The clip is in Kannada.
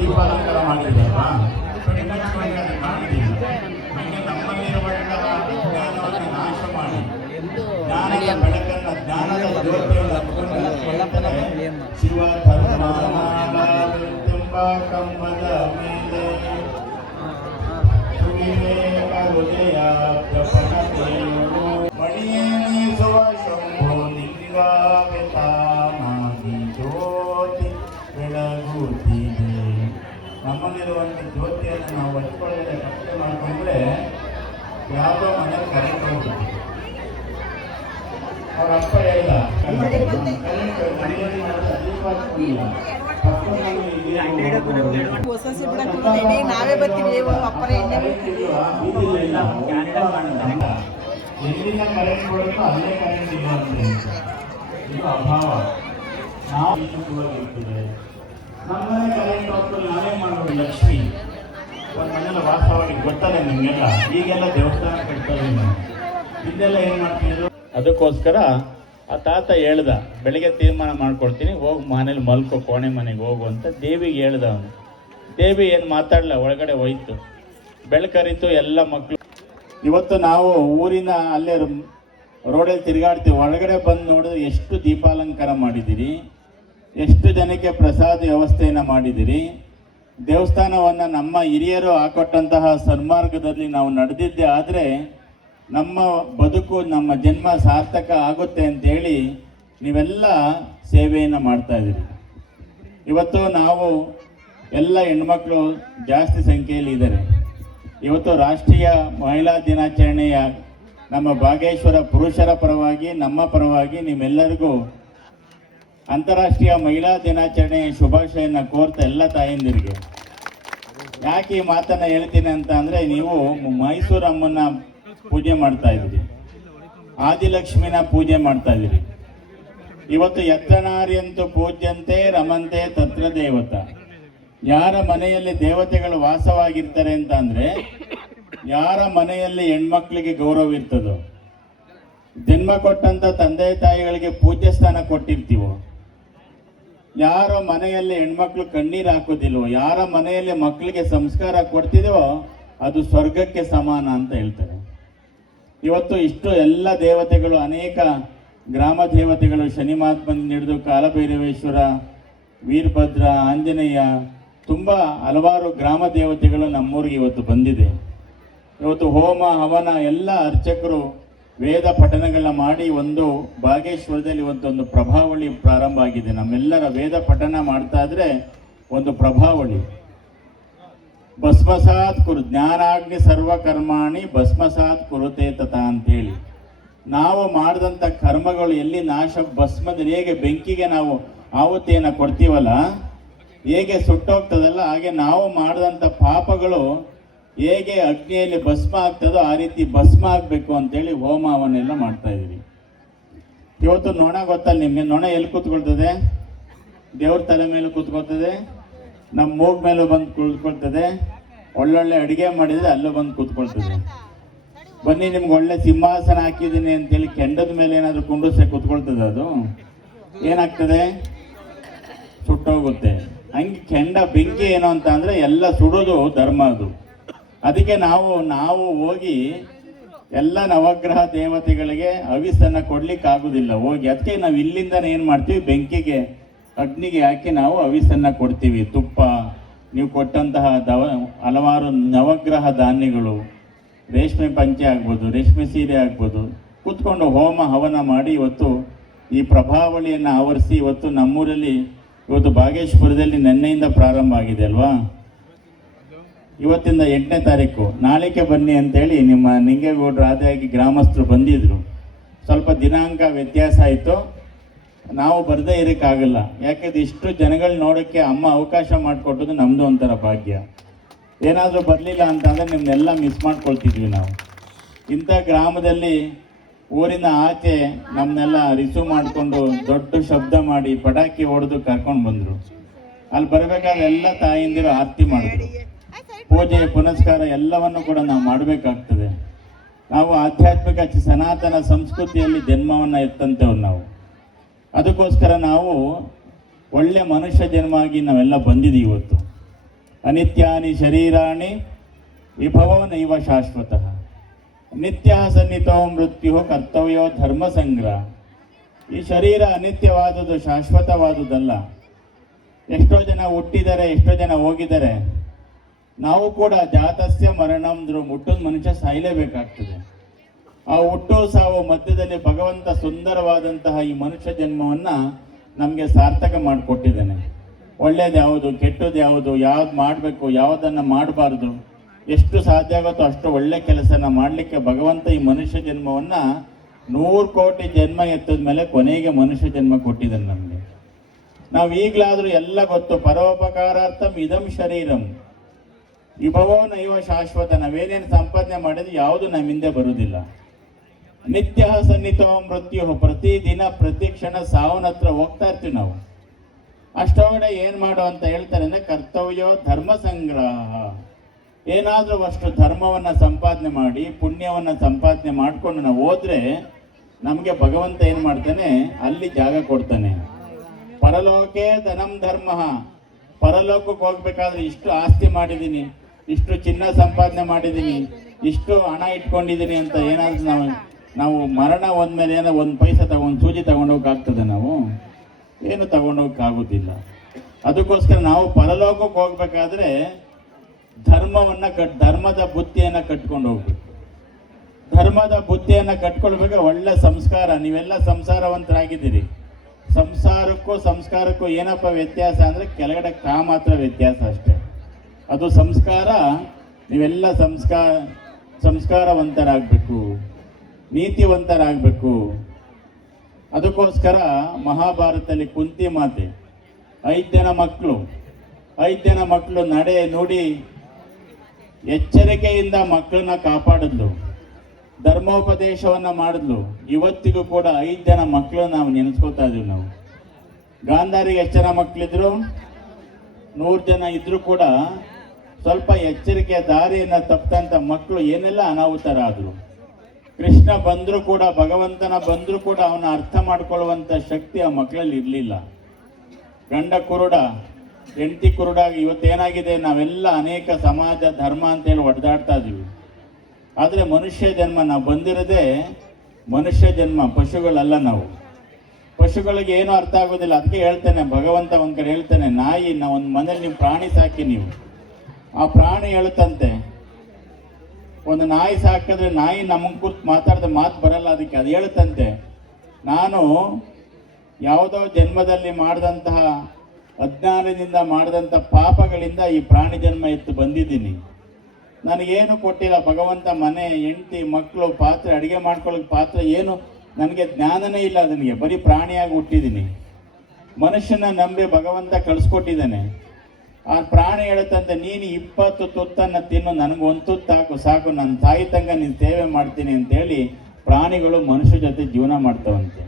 ದೀಪಾಲಂಕಾರ ಮಾಡಿದ್ದಾರಲ್ವಾ, ಕಾಣುತ್ತಿಲ್ಲ. ಹಂಗೆ ನಮ್ಮಲ್ಲಿರುವಂತಹ ಅಜ್ಞಾನವನ್ನು ನಾಶ ಮಾಡಿ ಜ್ಞಾನದ ಬೆಳಕನ್ನು, ಜ್ಞಾನದ ಜ್ಯೋತಿಯನ್ನು ಶಿವ ಧರ್ಮ ಕಂಬದ ಮೇಲೆ ಮಣಿಯೇಸುವ ಶಂಭೋ ಲಿಂಗಾವೆತಾನಾಗಿ ಜ್ಯೋತಿ ಬೆಳಗುತ್ತಿದೆ. ನಮ್ಮಲ್ಲಿರುವಂಥ ಜ್ಯೋತಿಯನ್ನು ನಾವು ಹಚ್ಕೊಳ್ಳದೆ ಕಷ್ಟ ಮಾಡಿಕೊಂಡ್ರೆ ಯಾವುದೋ ಮನೆ ಕರೆಂಟ್ ಹೋಗುತ್ತೆ. ಅವ್ರ ಅಪ್ಪ ಹೇಳ್ದ ನಾವೇ ಬರ್ತೀವಿ ಅಪ್ಪರ ಎಲ್ಲಿಂದ ಕರೆಂಟ್ ಕೊಡುತ್ತೋ ಅಲ್ಲೇ ಕರೆಂಟ್ ಇಲ್ಲ ಅಂತ ಇದು ಅಭಾವ. ನಾವು ಇರ್ತದೆ ನಮ್ಮನೆ ಕರೆಂಟ್ ಹೋಗ್ತಾರೆ, ನಾವೇ ಮಾಡ್ಬೋದು. ಲಕ್ಷ್ಮಿ ಒಂದು ಮನೆಯಲ್ಲ ವಾಸವಾಗಿ ಗೊತ್ತಲ್ಲ ನಿಮಗೆಲ್ಲ. ಈಗೆಲ್ಲ ದೇವಸ್ಥಾನ ಕಟ್ತಾರೆ, ಇದೆಲ್ಲ ಏನು ಮಾಡ್ತಿದ್ರು. ಅದಕ್ಕೋಸ್ಕರ ಆ ತಾತ ಹೇಳ್ದ, ಬೆಳಿಗ್ಗೆ ತೀರ್ಮಾನ ಮಾಡ್ಕೊಳ್ತೀನಿ, ಹೋಗಿ ಮನೇಲಿ ಮಲ್ಕೋ, ಕೋಣೆ ಮನೆಗೆ ಹೋಗು ಅಂತ ದೇವಿಗೆ ಹೇಳ್ದ. ಅವನು ದೇವಿ ಏನು ಮಾತಾಡಲ್ಲ, ಒಳಗಡೆ ಹೋಯ್ತು. ಬೆಳಕರಿತು, ಎಲ್ಲ ಮಕ್ಕಳು. ಇವತ್ತು ನಾವು ಊರಿನ ಅಲ್ಲೇ ರೋಡಲ್ಲಿ ತಿರುಗಾಡ್ತೀವಿ, ಒಳಗಡೆ ಬಂದು ನೋಡಿದ್ರೆ ಎಷ್ಟು ದೀಪಾಲಂಕಾರ ಮಾಡಿದ್ದೀರಿ, ಎಷ್ಟು ಜನಕ್ಕೆ ಪ್ರಸಾದ ವ್ಯವಸ್ಥೆಯನ್ನು ಮಾಡಿದ್ದೀರಿ. ದೇವಸ್ಥಾನವನ್ನು ನಮ್ಮ ಹಿರಿಯರು ಹಾಕೊಟ್ಟಂತಹ ಸನ್ಮಾರ್ಗದಲ್ಲಿ ನಾವು ನಡೆದಿದ್ದೆ ಆದರೆ ನಮ್ಮ ಬದುಕು, ನಮ್ಮ ಜನ್ಮ ಸಾರ್ಥಕ ಆಗುತ್ತೆ ಅಂತೇಳಿ ನೀವೆಲ್ಲ ಸೇವೆಯನ್ನು ಮಾಡ್ತಾಯಿದ್ದೀರಿ. ಇವತ್ತು ನಾವು ಎಲ್ಲ ಹೆಣ್ಮಕ್ಳು ಜಾಸ್ತಿ ಸಂಖ್ಯೆಯಲ್ಲಿ ಇದ್ದಾರೆ. ಇವತ್ತು ರಾಷ್ಟ್ರೀಯ ಮಹಿಳಾ ದಿನಾಚರಣೆಯ ನಮ್ಮ ಭಾಗೇಶ್ವರ ಪುರುಷರ ಪರವಾಗಿ, ನಮ್ಮ ಪರವಾಗಿ ನಿಮ್ಮೆಲ್ಲರಿಗೂ ಅಂತಾರಾಷ್ಟ್ರೀಯ ಮಹಿಳಾ ದಿನಾಚರಣೆಯ ಶುಭಾಶಯನ ಕೋರ್ತಾ ಎಲ್ಲ ತಾಯಂದಿರಿಗೆ. ಯಾಕೆ ಈ ಮಾತನ್ನು ಹೇಳ್ತೀನಿ ಅಂತ ಅಂದರೆ, ನೀವು ಮೈಸೂರು ಅಮ್ಮನ ಪೂಜೆ ಮಾಡ್ತಾ ಇದ್ದೀರಿ, ಆದಿಲಕ್ಷ್ಮಿನ ಪೂಜೆ ಮಾಡ್ತಾ ಇದ್ದೀರಿ. ಇವತ್ತು ಯತ್ನಾರ್ಯಂತು ಪೂಜ್ಯಂತೆ ರಮಂತೆ ತತ್ರ ದೇವತ. ಯಾರ ಮನೆಯಲ್ಲಿ ದೇವತೆಗಳು ವಾಸವಾಗಿರ್ತಾರೆ ಅಂತ ಅಂದರೆ, ಯಾರ ಮನೆಯಲ್ಲಿ ಹೆಣ್ಮಕ್ಳಿಗೆ ಗೌರವ ಇರ್ತದೋ, ಜನ್ಮ ಕೊಟ್ಟಂಥ ತಂದೆ ತಾಯಿಗಳಿಗೆ ಪೂಜ್ಯ ಸ್ಥಾನ ಕೊಟ್ಟಿರ್ತೀವೋ, ಯಾರ ಮನೆಯಲ್ಲಿ ಹೆಣ್ಮಕ್ಳು ಕಣ್ಣೀರು ಹಾಕೋದಿಲ್ವೋ, ಯಾರ ಮನೆಯಲ್ಲಿ ಮಕ್ಕಳಿಗೆ ಸಂಸ್ಕಾರ ಕೊಡ್ತಿದೆವೋ ಅದು ಸ್ವರ್ಗಕ್ಕೆ ಸಮಾನ ಅಂತ ಹೇಳ್ತಾರೆ. ಇವತ್ತು ಇಷ್ಟು ಎಲ್ಲ ದೇವತೆಗಳು, ಅನೇಕ ಗ್ರಾಮ ದೇವತೆಗಳು, ಶನಿ ಮಹಾತ್ಮನಿಂದ ಹಿಡಿದು ಕಾಲಭೈರವೇಶ್ವರ, ವೀರಭದ್ರ, ಆಂಜನೇಯ, ತುಂಬ ಹಲವಾರು ಗ್ರಾಮ ದೇವತೆಗಳು ನಮ್ಮೂರಿಗೆ ಇವತ್ತು ಬಂದಿದೆ. ಇವತ್ತು ಹೋಮ ಹವನ ಎಲ್ಲ ಅರ್ಚಕರು ವೇದ ಪಠಣಗಳನ್ನ ಮಾಡಿ ಒಂದು ಭಾಗೇಶ್ವರದಲ್ಲಿ ಒಂದು ಪ್ರಭಾವಳಿ ಪ್ರಾರಂಭ ಆಗಿದೆ. ನಮ್ಮೆಲ್ಲರ ವೇದ ಪಠಣ ಮಾಡ್ತಾ ಇದ್ರೆ ಒಂದು ಪ್ರಭಾವಳಿ. ಭಸ್ಮಸಾತ್ ಕುರು ಜ್ಞಾನಾಗ್ನಿ ಸರ್ವಕರ್ಮಾಣಿ ಭಸ್ಮಸಾತ್ ಕುರುತೆ ತಥಾ ಅಂತೇಳಿ, ನಾವು ಮಾಡಿದಂಥ ಕರ್ಮಗಳು ಎಲ್ಲಿ ನಾಶ, ಭಸ್ಮದಲ್ಲಿ ಹೇಗೆ ಬೆಂಕಿಗೆ ನಾವು ಆಹುತಿಯನ್ನು ಕೊಡ್ತೀವಲ್ಲ, ಹೇಗೆ ಸುಟ್ಟೋಗ್ತದಲ್ಲ, ಹಾಗೆ ನಾವು ಮಾಡಿದಂಥ ಪಾಪಗಳು ಹೇಗೆ ಅಗ್ನಿಯಲ್ಲಿ ಭಸ್ಮ ಆಗ್ತದೋ ಆ ರೀತಿ ಭಸ್ಮ ಆಗಬೇಕು ಅಂತೇಳಿ ಹೋಮ ಅವನ್ನೆಲ್ಲ ಮಾಡ್ತಾ ಇದ್ದೀವಿ. ಇವತ್ತು ನೊಣ ಗೊತ್ತಲ್ಲ ನಿಮಗೆ, ನೊಣ ಎಲ್ಲಿ ಕೂತ್ಕೊಳ್ತದೆ? ದೇವ್ರ ತಲೆ ಮೇಲೆ ಕೂತ್ಕೊಳ್ತದೆ, ನಮ್ಮ ಮೂಗ್ ಮೇಲೂ ಬಂದು ಕೂತ್ಕೊಳ್ತದೆ, ಒಳ್ಳೊಳ್ಳೆ ಅಡುಗೆ ಮಾಡಿದರೆ ಅಲ್ಲೂ ಬಂದು ಕೂತ್ಕೊಳ್ತದೆ. ಬನ್ನಿ ನಿಮ್ಗೆ ಒಳ್ಳೆ ಸಿಂಹಾಸನ ಹಾಕಿದ್ದೀನಿ ಅಂತೇಳಿ ಕೆಂಡದ ಮೇಲೆ ಏನಾದರೂ ಕುಂಡ್ರಿಸಿ ಕೂತ್ಕೊಳ್ತದೆ, ಅದು ಏನಾಗ್ತದೆ? ಸುಟ್ಟೋಗುತ್ತೆ. ಹಂಗೆ ಕೆಂಡ ಬೆಂಕಿ ಏನು ಅಂತ ಅಂದರೆ ಎಲ್ಲ ಸುಡೋದು ಧರ್ಮ ಅದು. ಅದಕ್ಕೆ ನಾವು ಹೋಗಿ ಎಲ್ಲ ನವಗ್ರಹ ದೇವತೆಗಳಿಗೆ ಹವಿಸನ್ನು ಕೊಡ್ಲಿಕ್ಕೆ ಆಗೋದಿಲ್ಲ ಹೋಗಿ. ಅದಕ್ಕೆ ನಾವು ಇಲ್ಲಿಂದನೇ ಏನು ಮಾಡ್ತೀವಿ, ಬೆಂಕಿಗೆ ಅಗ್ನಿಗೆ ಹಾಕಿ ನಾವು ಹವಿಸನ್ನು ಕೊಡ್ತೀವಿ. ತುಪ್ಪ, ನೀವು ಕೊಟ್ಟಂತಹ ಹಲವಾರು ನವಗ್ರಹ ಧಾನ್ಯಗಳು, ರೇಷ್ಮೆ ಪಂಚೆ ಆಗ್ಬೋದು, ರೇಷ್ಮೆ ಸೀರೆ ಆಗ್ಬೋದು, ಕೂತ್ಕೊಂಡು ಹೋಮ ಹವನ ಮಾಡಿ ಇವತ್ತು ಈ ಪ್ರಭಾವಳಿಯನ್ನು ಆವರಿಸಿ ಇವತ್ತು ನಮ್ಮೂರಲ್ಲಿ ಇವತ್ತು ಭಾಗೇಶ್ವರದಲ್ಲಿ ನಿನ್ನೆಯಿಂದ ಪ್ರಾರಂಭ ಆಗಿದೆ ಅಲ್ವಾ. ಇವತ್ತಿಂದ 8ನೇ ತಾರೀಕು, ನಾಳೆಗೆ ಬನ್ನಿ ಅಂತೇಳಿ ನಿಮ್ಮ ನಿಂಗೇಗೌಡರು ಆದಾಗಿ ಗ್ರಾಮಸ್ಥರು ಬಂದಿದ್ರು. ಸ್ವಲ್ಪ ದಿನಾಂಕ ವ್ಯತ್ಯಾಸ ಆಯಿತು, ನಾವು ಬರದೇ ಇರೋಕ್ಕಾಗಲ್ಲ. ಯಾಕೆಂದ್ರೆ ಇಷ್ಟು ಜನಗಳು ನೋಡೋಕ್ಕೆ ಅಮ್ಮ ಅವಕಾಶ ಮಾಡಿಕೊಟ್ಟದು ನಮ್ಮದು ಒಂಥರ ಭಾಗ್ಯ. ಏನಾದರೂ ಬರಲಿಲ್ಲ ಅಂತಂದರೆ ನಿಮ್ಮನ್ನೆಲ್ಲ ಮಿಸ್ ಮಾಡ್ಕೊಳ್ತಿದ್ವಿ ನಾವು. ಇಂಥ ಗ್ರಾಮದಲ್ಲಿ ಊರಿನ ಆಚೆ ನಮ್ಮನ್ನೆಲ್ಲ ರಿಸೀವ್ ಮಾಡಿಕೊಂಡು ದೊಡ್ಡ ಶಬ್ದ ಮಾಡಿ ಪಟಾಕಿ ಹೊಡೆದು ಕರ್ಕೊಂಡು ಬಂದರು. ಅಲ್ಲಿ ಬರಬೇಕಾದ್ರೆ ಎಲ್ಲ ತಾಯಿಂದಿರು ಆರತಿ ಮಾಡಿದ್ರು. ಪೂಜೆ ಪುನಸ್ಕಾರ ಎಲ್ಲವನ್ನು ಕೂಡ ನಾವು ಮಾಡಬೇಕಾಗ್ತದೆ. ನಾವು ಆಧ್ಯಾತ್ಮಿಕ ಸನಾತನ ಸಂಸ್ಕೃತಿಯಲ್ಲಿ ಜನ್ಮವನ್ನು ಎತ್ತಂತೇವೆ ನಾವು. ಅದಕ್ಕೋಸ್ಕರ ನಾವು ಒಳ್ಳೆ ಮನುಷ್ಯ ಜನ್ಮ ಆಗಿ ನಾವೆಲ್ಲ ಬಂದಿದ್ದೀವಿ ಇವತ್ತು. ಅನಿತ್ಯಾನಿ ಶರೀರಾಣಿ ವಿಭವೋ ನೈವ ಶಾಶ್ವತಃ ನಿತ್ಯ ಸನ್ನಿತೋ ಮೃತ್ಯು ಕರ್ತವ್ಯೋ ಧರ್ಮ ಸಂಗ್ರಹ. ಈ ಶರೀರ ಅನಿತ್ಯವಾದುದು, ಶಾಶ್ವತವಾದುದಲ್ಲ. ಎಷ್ಟೋ ಜನ ಹುಟ್ಟಿದ್ದಾರೆ, ಎಷ್ಟೋ ಜನ ಹೋಗಿದ್ದಾರೆ. ನಾವು ಕೂಡ ಜಾತಸ್ಯ ಮರಣಂ ಹುಟ್ಟದ ಮನುಷ್ಯ ಸಾಯಲೇಬೇಕಾಗ್ತದೆ. ಆ ಹುಟ್ಟು ಸಾವು ಮಧ್ಯದಲ್ಲಿ ಭಗವಂತ ಸುಂದರವಾದಂತಹ ಈ ಮನುಷ್ಯ ಜನ್ಮವನ್ನು ನಮಗೆ ಸಾರ್ಥಕ ಮಾಡಿಕೊಟ್ಟಿದ್ದಾನೆ. ಒಳ್ಳೇದು ಯಾವುದು, ಕೆಟ್ಟದ್ದು ಯಾವುದು, ಯಾವ್ದು ಮಾಡಬೇಕು, ಯಾವುದನ್ನು ಮಾಡಬಾರ್ದು, ಎಷ್ಟು ಸಾಧ್ಯ ಆಗುತ್ತೋ ಅಷ್ಟು ಒಳ್ಳೆ ಕೆಲಸನ ಮಾಡಲಿಕ್ಕೆ ಭಗವಂತ ಈ ಮನುಷ್ಯ ಜನ್ಮವನ್ನು 100 ಕೋಟಿ ಜನ್ಮ ಎತ್ತದ ಮೇಲೆ ಕೊನೆಗೆ ಮನುಷ್ಯ ಜನ್ಮ ಕೊಟ್ಟಿದ್ದಾನೆ ನಮಗೆ. ನಾವು ಈಗಲಾದರೂ ಎಲ್ಲ ಗೊತ್ತು, ಪರೋಪಕಾರಾರ್ಥಂ ಇದಂ ಶರೀರಂ ವಿಭವೋ ನೈವ ಶಾಶ್ವತ. ನಾವೇನೇನು ಸಂಪಾದನೆ ಮಾಡಿದ್ರೆ ಯಾವುದು ನಮ್ಮ ಹಿಂದೆ ಬರುವುದಿಲ್ಲ. ನಿತ್ಯ ಸನ್ನಿತೋ ಮೃತ್ಯು, ಪ್ರತಿದಿನ ಪ್ರತಿ ಕ್ಷಣ ಸಾವನ ಹತ್ರ ಹೋಗ್ತಾ ಇರ್ತೀವಿ ನಾವು. ಅಷ್ಟೊಳಗಡೆ ಏನು ಮಾಡು ಅಂತ ಹೇಳ್ತಾರೆ ಅಂದರೆ ಕರ್ತವ್ಯೋ ಧರ್ಮ ಸಂಗ್ರಹ. ಏನಾದರೂ ಅಷ್ಟು ಧರ್ಮವನ್ನು ಸಂಪಾದನೆ ಮಾಡಿ, ಪುಣ್ಯವನ್ನು ಸಂಪಾದನೆ ಮಾಡಿಕೊಂಡು ನಾವು ಹೋದರೆ ನಮಗೆ ಭಗವಂತ ಏನು ಮಾಡ್ತಾನೆ, ಅಲ್ಲಿ ಜಾಗ ಕೊಡ್ತಾನೆ. ಪರಲೋಕೆ ಧನಂ ಧರ್ಮ. ಪರಲೋಕಕ್ಕೆ ಹೋಗ್ಬೇಕಾದ್ರೆ ಇಷ್ಟು ಆಸ್ತಿ ಮಾಡಿದ್ದೀನಿ, ಇಷ್ಟು ಚಿನ್ನ ಸಂಪಾದನೆ ಮಾಡಿದ್ದೀನಿ, ಇಷ್ಟು ಹಣ ಇಟ್ಕೊಂಡಿದ್ದೀನಿ ಅಂತ ಏನಾದರೂ ನಾವು ಮರಣ ಒಂದ್ಮೇಲೆ ಏನೋ ಒಂದು ಪೈಸೆ ತಗೊಂಡು ಸೂಜಿ ತಗೊಂಡೋಗಕ್ಕಾಗ್ತದೆ? ನಾವು ಏನು ತಗೊಂಡೋಗಕ್ಕಾಗೋದಿಲ್ಲ. ಅದಕ್ಕೋಸ್ಕರ ನಾವು ಪರಲೋಕಕ್ಕೆ ಹೋಗ್ಬೇಕಾದ್ರೆ ಧರ್ಮದ ಬುತ್ತಿಯನ್ನು ಕಟ್ಕೊಂಡು ಹೋಗ್ಬೇಕು. ಧರ್ಮದ ಬುತ್ತಿಯನ್ನು ಕಟ್ಕೊಳ್ಬೇಕು. ಒಳ್ಳೆ ಸಂಸ್ಕಾರ. ನೀವೆಲ್ಲ ಸಂಸಾರವಂತರಾಗಿದ್ದೀರಿ. ಸಂಸಾರಕ್ಕೂ ಸಂಸ್ಕಾರಕ್ಕೂ ಏನಪ್ಪ ವ್ಯತ್ಯಾಸ ಅಂದರೆ ಕೆಳಗಡೆ ಮಾತ್ರ ವ್ಯತ್ಯಾಸ ಅಷ್ಟೇ. ಅದು ಸಂಸ್ಕಾರ. ನೀವೆಲ್ಲ ಸಂಸ್ಕಾರವಂತರಾಗಬೇಕು, ನೀತಿವಂತರಾಗಬೇಕು. ಅದಕ್ಕೋಸ್ಕರ ಮಹಾಭಾರತದಲ್ಲಿ ಕುಂತಿ ಮಾತೆ 5 ಜನ ಮಕ್ಕಳು ನಡೆ ನುಡಿ ಎಚ್ಚರಿಕೆಯಿಂದ ಮಕ್ಕಳನ್ನ ಕಾಪಾಡಿದ್ಲು, ಧರ್ಮೋಪದೇಶವನ್ನು ಮಾಡಿದ್ಲು. ಇವತ್ತಿಗೂ ಕೂಡ 5 ಜನ ಮಕ್ಕಳು ನಾವು ನೆನೆಸ್ಕೋತಾ ಇದೀವಿ. ನಾವು ಗಾಂಧಾರಿಗೆ ಎಷ್ಟು ಜನ ಮಕ್ಕಳಿದ್ರು? 100 ಜನ ಇದ್ರೂ ಕೂಡ ಸ್ವಲ್ಪ ಎಚ್ಚರಿಕೆ ದಾರಿಯನ್ನು ತಪ್ಪಂತ ಮಕ್ಕಳು ಏನೆಲ್ಲ ಅನಾಹುತರಾದರು. ಕೃಷ್ಣ ಬಂದರೂ ಕೂಡ, ಭಗವಂತನ ಬಂದರೂ ಕೂಡ ಅವನ ಅರ್ಥ ಮಾಡ್ಕೊಳ್ಳುವಂಥ ಶಕ್ತಿ ಆ ಮಕ್ಕಳಲ್ಲಿ ಇರಲಿಲ್ಲ. ಗಂಡ ಕುರುಡ, ಹೆಂಡತಿ ಕುರುಡಾಗಿ ಇವತ್ತೇನಾಗಿದೆ, ನಾವೆಲ್ಲ ಅನೇಕ ಸಮಾಜ ಧರ್ಮ ಅಂತೇಳಿ ಒಡೆದಾಡ್ತಾ ಇದ್ದೀವಿ. ಆದರೆ ಮನುಷ್ಯ ಜನ್ಮ ನಾವು ಬಂದಿರೋದೇ ಮನುಷ್ಯ ಜನ್ಮ, ಪಶುಗಳಲ್ಲ ನಾವು. ಪಶುಗಳಿಗೆ ಏನೂ ಅರ್ಥ ಆಗೋದಿಲ್ಲ. ಅದಕ್ಕೆ ಹೇಳ್ತೇನೆ, ಭಗವಂತ ಒಂದು ಕಡೆ ಹೇಳ್ತಾನೆ, ನಾಯಿ ಒಂದು ಮನೇಲಿ ನೀವು ಪ್ರಾಣಿ ಸಾಕಿ, ನೀವು ಆ ಪ್ರಾಣಿ ಹೇಳುತ್ತಂತೆ, ಒಂದು ನಾಯಿ ಸಾಕಿದ್ರೆ ನಾಯಿ ನಮಗೆ ಕೂತು ಮಾತಾಡಿದ ಮಾತು ಬರಲ್ಲ ಅದಕ್ಕೆ. ಅದು ಹೇಳುತ್ತಂತೆ, ನಾನು ಯಾವುದೋ ಜನ್ಮದಲ್ಲಿ ಮಾಡಿದಂತಹ ಅಜ್ಞಾನದಿಂದ ಮಾಡಿದಂಥ ಪಾಪಗಳಿಂದ ಈ ಪ್ರಾಣಿ ಜನ್ಮ ಎತ್ತು ಬಂದಿದ್ದೀನಿ. ನನಗೇನು ಕೊಟ್ಟಿಲ್ಲ ಭಗವಂತ. ಮನೆ, ಹೆಂಡತಿ, ಮಕ್ಕಳು, ಪಾತ್ರೆ, ಅಡುಗೆ ಮಾಡ್ಕೊಳ್ಳೋಕೆ ಪಾತ್ರೆ, ಏನು ನನಗೆ ಜ್ಞಾನನೇ ಇಲ್ಲ. ನನಗೆ ಬರೀ ಪ್ರಾಣಿಯಾಗಿ ಹುಟ್ಟಿದ್ದೀನಿ. ಮನುಷ್ಯನ ನಂಬಿ ಭಗವಂತ ಕಳಿಸ್ಕೊಟ್ಟಿದ್ದಾನೆ. ಆ ಪ್ರಾಣಿ ಹೇಳುತ್ತಂತೆ, ನೀನು 20 ತುತ್ತನ್ನು ತಿನ್ನು, ನನಗೆ 1 ತುತ್ತು ಸಾಕು, ನನ್ನ ತಾಯಿ ತಂಗ ನೀನು ಸೇವೆ ಮಾಡ್ತೀನಿ ಅಂತೇಳಿ ಪ್ರಾಣಿಗಳು ಮನುಷ್ಯ ಜೊತೆ ಜೀವನ ಮಾಡ್ತಾವಂತೆ.